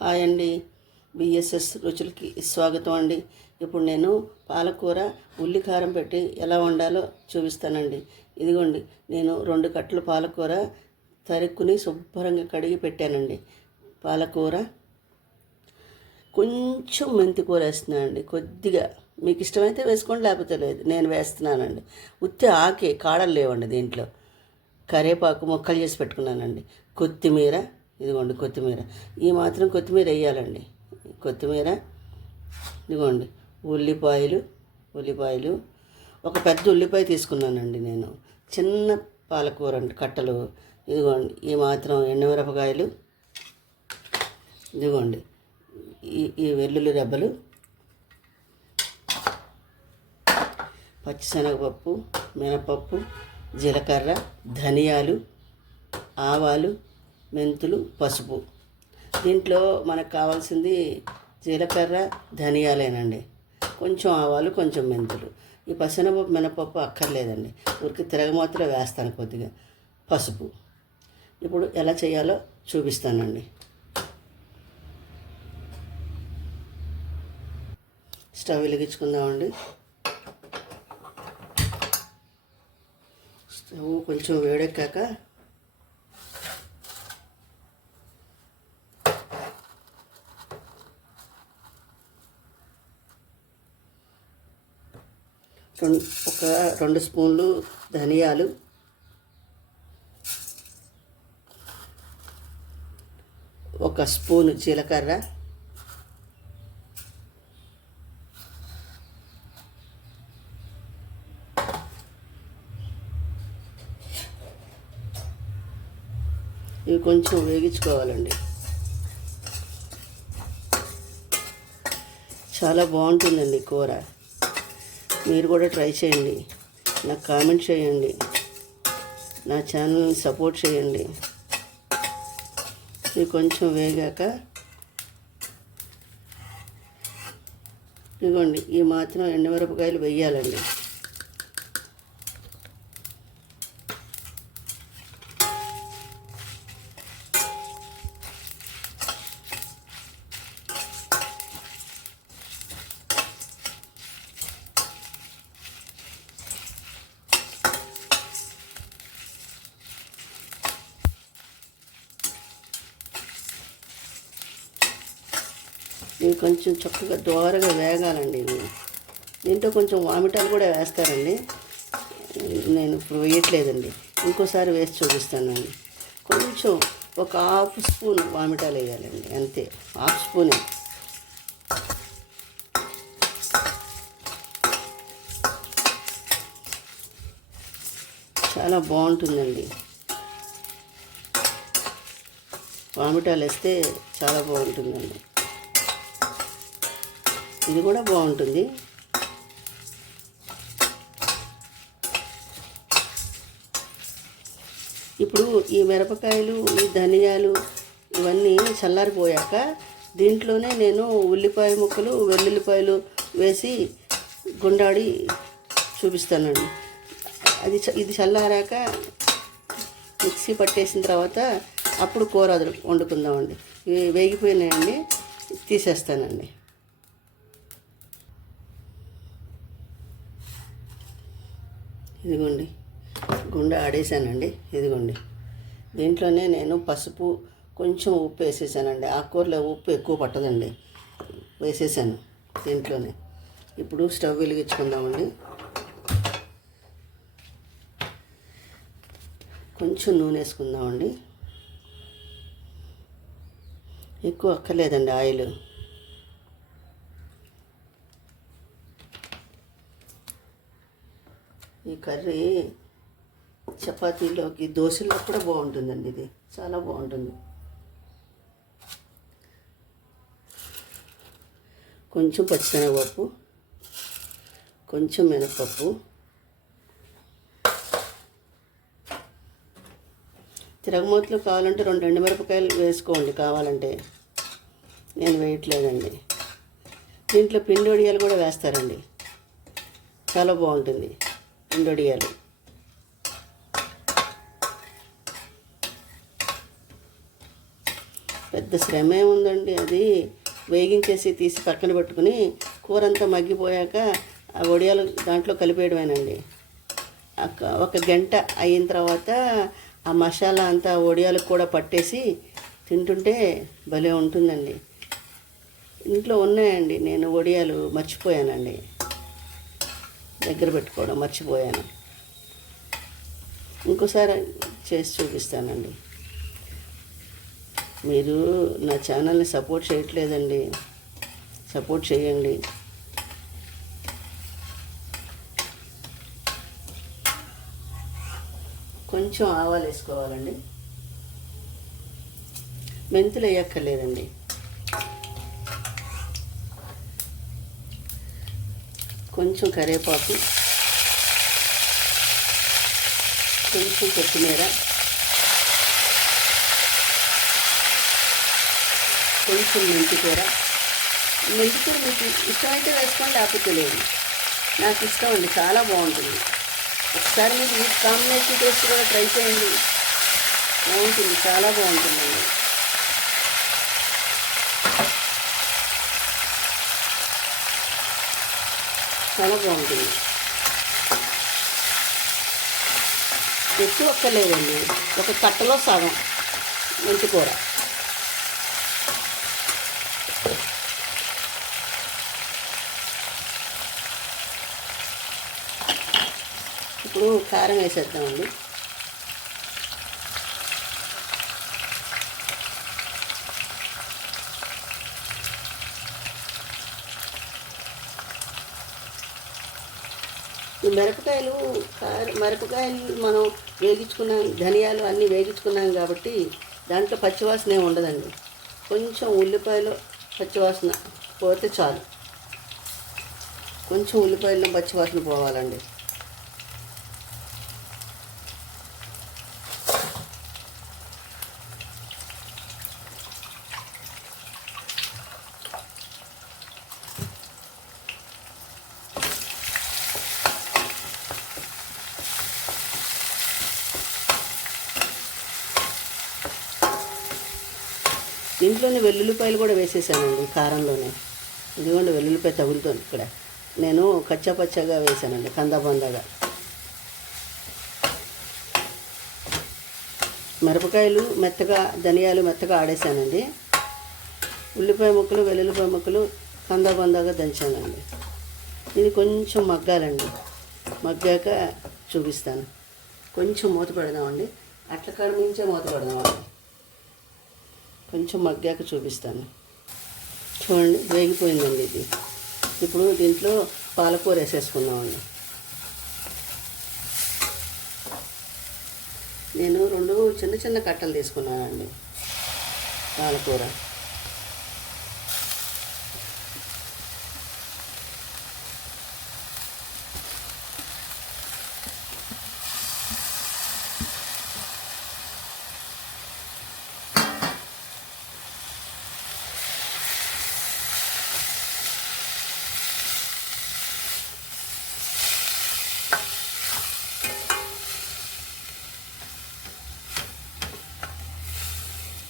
Hi అండి. BSS రుచులకి స్వాగతం అండి. ఇప్పుడు నేను పాలకూర ఉల్లి కారం పెట్టి ఎలా వండాలో చూపిస్తానండి. ఇదిగోండి, నేను 2 కట్టలు పాలకూర తరుక్కుని శుభ్రంగా కడిగి పెట్టానండి. పాలకూర కొంచెం మెంతి కూర వేస్తున్నానండి, కొద్దిగా. మీకు ఇష్టమైతే వేసుకోండి, లేకపోతే లేదు. నేను వేస్తున్నానండి. ఉత్తి ఆకే, కాడలు లేవండి దీంట్లో. కరివేపాకు ముక్కలు చేసి పెట్టుకున్నానండి. కొత్తిమీర, ఇదిగోండి కొత్తిమీర. ఈ మాత్రం కొత్తిమీర వేయాలండి. కొత్తిమీర, ఇదిగోండి ఉల్లిపాయలు. ఒక పెద్ద ఉల్లిపాయ తీసుకున్నానండి నేను. చిన్న పాలకూర కట్టలు. ఇదిగోండి ఈ మాత్రం ఎండుమిరపకాయలు. ఇదిగోండి ఈ వెల్లుల్లి రెబ్బలు, పచ్చిశనగపప్పు, మినపప్పు, జీలకర్ర, ధనియాలు, ఆవాలు, మెంతులు, పసుపు. దీంట్లో మనకు కావాల్సింది జీలకర్ర, ధనియాలేనండి. కొంచెం ఆవాలు, కొంచెం మెంతులు. ఈ పచ్చిశనగపప్పు, మినపప్పు అక్కర్లేదండి. ఊరికి తిరగమాతలో వేస్తాను కొద్దిగా. పసుపు. ఇప్పుడు ఎలా చేయాలో చూపిస్తానండి. స్టవ్ వెలిగించుకుందామండి. స్టవ్ కొంచెం వేడెక్కాక ఒక 2 స్పూన్లు ధనియాలు, ఒక స్పూను జీలకర్ర, ఇవి కొంచెం వేగించుకోవాలండి. చాలా బాగుంటుందండి కూర. మీరు కూడా ట్రై చేయండి. నాకు కామెంట్ చేయండి. నా ఛానల్ని సపోర్ట్ చేయండి. ఇవి కొంచెం వేగాక ఇదిగోండి ఈ మాత్రం ఎండుమిరపకాయలు వేయాలండి. ఇవి కొంచెం చక్కగా దోరగా వేగాలండి. ఇవి దీంట్లో కొంచెం వామిటాలు కూడా వేస్తారండి. నేను ఇప్పుడు వేయట్లేదండి, ఇంకోసారి వేసి చూపిస్తానండి. కొంచెం ఒక 1/2 స్పూన్ వామిటాలు వేయాలండి, అంతే. 1/2 స్పూనే. చాలా బాగుంటుందండి. వామిటాలు వేస్తే చాలా బాగుంటుందండి. ఇది కూడా బాగుంటుంది. ఇప్పుడు ఈ మిరపకాయలు, ఈ ధనియాలు ఇవన్నీ చల్లారిపోయాక దీంట్లోనే నేను ఉల్లిపాయ ముక్కలు, వెల్లుల్లిపాయలు వేసి గుండాడి చూపిస్తానండి. ఇది చల్లారాక మిక్సీ పట్టేసిన తర్వాత అప్పుడు కూర వండుకుందామండి. ఇవి వేగిపోయినాయండి, తీసేస్తానండి. ఇదిగోండి గుండె ఆడేసానండి. ఇదిగోండి దీంట్లోనే నేను పసుపు, కొంచెం ఉప్పు వేసేసానండి. ఆకుకూరలో ఉప్పు ఎక్కువ పట్టదండి, వేసేసాను దీంట్లోనే. ఇప్పుడు స్టవ్ వెలిగించుకుందామండి. కొంచెం నూనె వేసుకుందామండి. ఎక్కువ అక్కర్లేదండి ఆయిల్. ఈ కర్రీ చపాతీలోకి, దోశలో కూడా బాగుంటుందండి. ఇది చాలా బాగుంటుంది. కొంచెం పచ్చిశనగపప్పు, కొంచెం మినపప్పు, తిరగమూతలో కావాలంటే 2 ఎండుమిరపకాయలు వేసుకోండి కావాలంటే. నేను వేయట్లేదండి. దీంట్లో పిండి వడియాలు కూడా వేస్తారండి, చాలా బాగుంటుంది పిండి వడియాలు. పెద్ద శ్రమ ఏముందండి. అది వేగించేసి తీసి పక్కన పెట్టుకుని కూర అంతా మగ్గిపోయాక ఆ వడియాలు దాంట్లో కలిపేయడమేనండి. ఒక గంట అయిన తర్వాత ఆ మసాలా అంతా వడియాలకు కూడా పట్టేసి తింటుంటే భలే ఉంటుందండి. ఇంట్లో ఉన్నాయండి, నేను వడియాలు మర్చిపోయానండి, దగ్గర పెట్టుకోవడం మర్చిపోయాను. ఇంకోసారి చేసి చూపిస్తానండి. మీరు నా ఛానల్ని సపోర్ట్ చేయట్లేదండి, సపోర్ట్ చేయండి. కొంచెం ఆవాలు వేసుకోవాలండి, మెంతులు వేయక్కర్లేదండి. కొంచెం కరివేపాకు, కొంచెం కొత్తిమీర, కొంచెం మెంతికూర. మెంతికూర మీకు ఇష్టమైతే వేసుకోండి, లేకపోతే లేదు. నాకు ఇష్టం అండి, చాలా బాగుంటుంది. ఒకసారి మీరు ఈ కాంబినేషన్ టేస్ట్ కూడా ట్రై చేయండి, బాగుంటుంది, చాలా బాగుంటుందండి. చాలా బాగుంటుంది. ఎక్కువ ఒక్కలేదండి, ఒక కట్టలో సగం మెంతికూర. ఇప్పుడు కారం వేసేద్దామండి. ఈ మిరపకాయలు మనం వేగించుకున్నాం, ధనియాలు అన్నీ వేగించుకున్నాం కాబట్టి దాంట్లో పచ్చివాసన ఏమి ఉండదండి. కొంచెం ఉల్లిపాయలు పచ్చివాసన పోతే చాలు, కొంచెం ఉల్లిపాయలు పచ్చివాసన పోవాలండి. దీంట్లోనే వెల్లుల్లిపాయలు కూడా వేసేసానండి కారంలోనే. ఇదిగోండి వెల్లుల్లిపాయ తగులుతుంది ఇక్కడ. నేను కచ్చాపచ్చగా వేసానండి, కందబందగా. మిరపకాయలు మెత్తగా, ధనియాలు మెత్తగా ఆడేసానండి. ఉల్లిపాయ ముక్కలు, వెల్లుల్లిపాయ ముక్కలు కందబందగా దంచానండి. ఇది కొంచెం మగ్గాలండి, మగ్గాక చూపిస్తాను. కొంచెం మూత పెడదామండి, అట్ల కాడ నుంచే మూత పెడదామండి. కొంచెం మగ్గాక చూపిస్తాను. చూడండి, వేగిపోయిందండి ఇది. ఇప్పుడు దీంట్లో పాలకూర వేసేసుకుందామండి. నేను 2 చిన్న చిన్న కట్టలు తీసుకున్నానండి పాలకూర.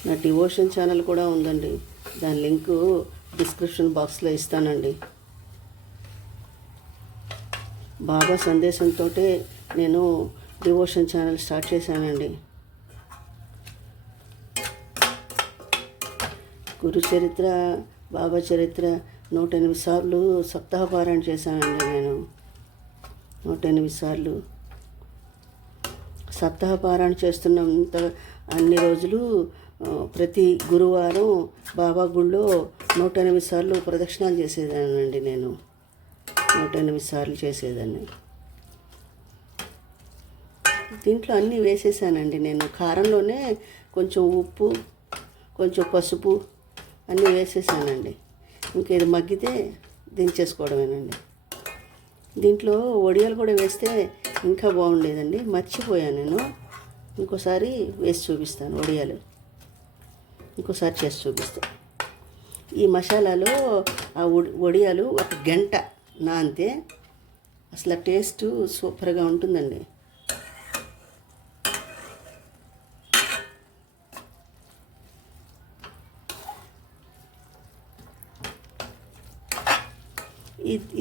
నా డివోషన్ ఛానల్ కూడా ఉందండి, దాని లింకు డిస్క్రిప్షన్ బాక్స్లో ఇస్తానండి. బాబా సందేశంతో నేను డివోషన్ ఛానల్ స్టార్ట్ చేశానండి. గురు చరిత్ర, బాబా చరిత్ర 108 సార్లు సప్తాహ పారాయణ చేశానండి. నేను 108 సార్లు సప్తాహ పారాయణ చేస్తున్నంత అన్ని రోజులు ప్రతి గురువారం బాబా గుళ్ళో 108 సార్లు ప్రదక్షిణాలు చేసేదానండి. నేను 108 సార్లు చేసేదాన్ని. దీంట్లో అన్నీ వేసేసానండి నేను. కారంలోనే కొంచెం ఉప్పు, కొంచెం పసుపు అన్నీ వేసేసానండి. ఇంకేది మగ్గితే దించేసుకోవడమేనండి. దీంట్లో వడియాలు కూడా వేస్తే ఇంకా బాగుండేదండి, మర్చిపోయాను నేను. ఇంకోసారి వేసి చూపిస్తాను వడియాలు, ఇంకోసారి చేసి చూపిస్తాను. ఈ మసాలాలో ఆ వడియాలు ఒక గంట నానితే అసలు టేస్ట్ సూపర్గా ఉంటుందండి.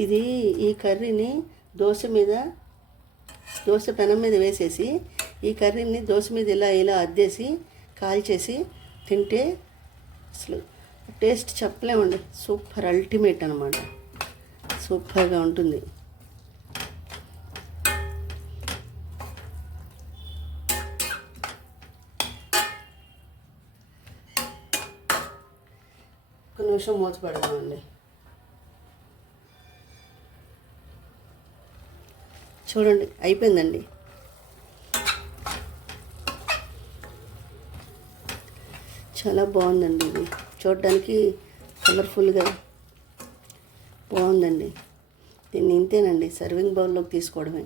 ఇది ఈ కర్రీని దోశ పెనం మీద వేసేసి ఈ కర్రీని దోశ మీద ఇలా అద్దేసి కాల్చేసి తింటే అసలు టేస్ట్ చెప్పలేమండి. సూపర్ అల్టిమేట్ అనమాట. సూపర్గా ఉంటుంది. ఒక నిమిషం మూత పెడదామండి. చూడండి అయిపోయిందండి. చాలా బాగుందండి. ఇది చూడడానికి కలర్ఫుల్గా బాగుందండి. దీన్ని ఇంతేనండి, సర్వింగ్ బౌల్లోకి తీసుకోవడమే.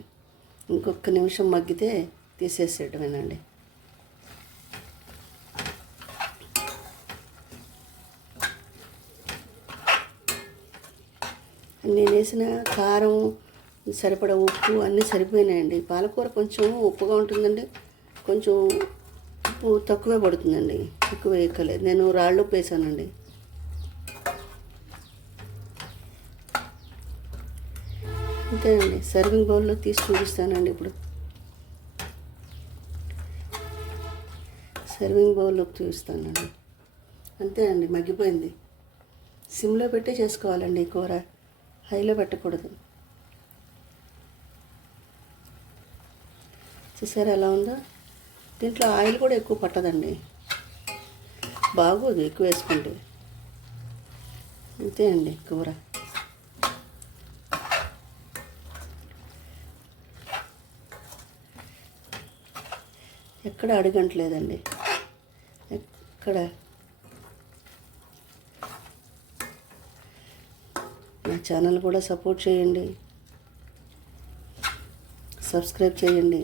ఇంకొక నిమిషం మగ్గితే తీసేసేయడమేనండి. నేను వేసిన కారం, సరిపడా ఉప్పు అన్నీ సరిపోయినాయండి. పాలకూర కొంచెం ఉప్పుగా ఉంటుందండి, కొంచెం ఉప్పు తక్కువే పడుతుందండి, ఎక్కువ వేయక్కలేదు. నేను రాళ్ళు ఉప్పు వేసానండి. అంతేనండి. సర్వింగ్ బౌల్లో తీసి చూపిస్తానండి. ఇప్పుడు సర్వింగ్ బౌల్లోకి చూపిస్తానండి. అంతేనండి, మగ్గిపోయింది. సిమ్లో పెట్టి చేసుకోవాలండి కూర, హైలో పెట్టకూడదు. చూసారా ఎలా ఉందో? దీంట్లో ఆయిల్ కూడా ఎక్కువ పట్టదండి, బాగోదు ఎక్కువ వేసుకుంటే. అంతే అండి కూర. ఎక్కడ అడగంటలేదండి, ఎక్కడ. నా ఛానల్ కూడా సపోర్ట్ చేయండి, సబ్స్క్రైబ్ చేయండి.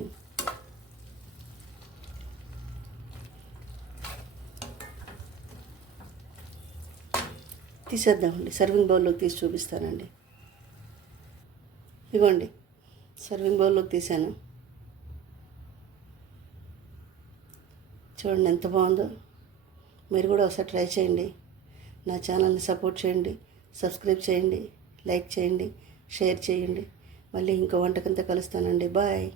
తీసేద్దామండి. సర్వింగ్ బౌల్లోకి తీసి చూపిస్తానండి. ఇవ్వండి, సర్వింగ్ బౌల్లోకి తీసాను. చూడండి ఎంత బాగుందో. మీరు కూడా ఒకసారి ట్రై చేయండి. నా ఛానల్ని సపోర్ట్ చేయండి, సబ్స్క్రైబ్ చేయండి, లైక్ చేయండి, షేర్ చేయండి. మళ్ళీ ఇంకో వంటకంతో కలుస్తానండి. బాయ్.